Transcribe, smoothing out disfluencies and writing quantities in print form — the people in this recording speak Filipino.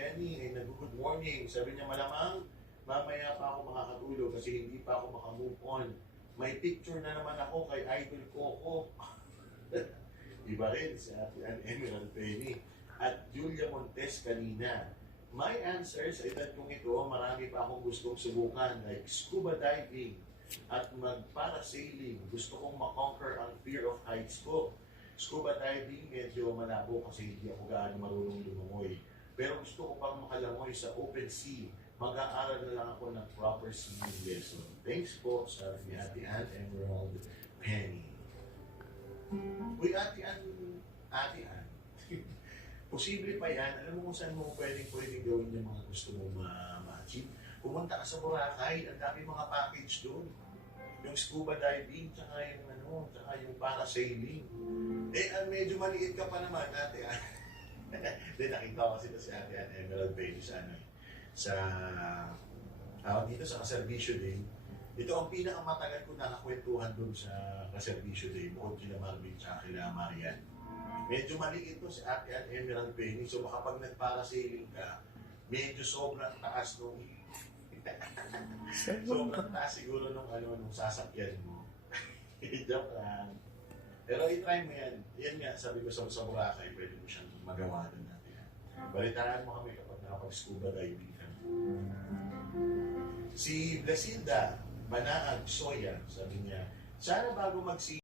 Penny ay nag-good morning. Sabi niya malamang mamaya pa ako makakatulog kasi hindi pa ako makamove on. May picture na naman ako kay Idol Coco. Iba rin si Ate Ann Emerald Penny. At Julia Montes kanina. My answer sa edad kong ito, marami pa akong gustong subukan like scuba diving at mag-parasailing. Gusto kong makonquer ang fear of heights ko. Scuba diving, medyo malabo kasi hindi ako gaano marunong lumangoy. Pero gusto ko pang makalangoy sa open sea. Mag-aaral na lang ako ng proper swimming lesson. Thanks po sa Ate Ann Emerald Penny. Uy, Ate Ann. Posible pa yan. Alam mo kung saan mo pwedeng gawin yung mga gusto mo ma-achieve. Pumunta ka sa Boracay, ang dami mga package doon. Yung scuba diving, tsaka yung parasailing. Medyo maliit ka pa naman, Ate Ann. Then nakita ko kasi si Ate Ann Emerald Penny dito sa Kaservisyo Day. Ito ang pinakamatagal ko nakakwentuhan doon sa Kaservisyo Day, bukod kila Marvin tsaka kila Marian. Medyo maliit to si Ate Ann Emerald Penny. So baka pag nagparasailing ka, medyo sobrang taas nung sobrang taas siguro nung sasakyan mo. Joke lang. Pero i-try mo yan. Yan nga, sabi ko sa Boracay, pwede mo siyang magawa doon natin. Balitaan mo kami kapag nakapag-scuba diving ka. Si Blasilda Manaag Soya, sabi niya, sana bago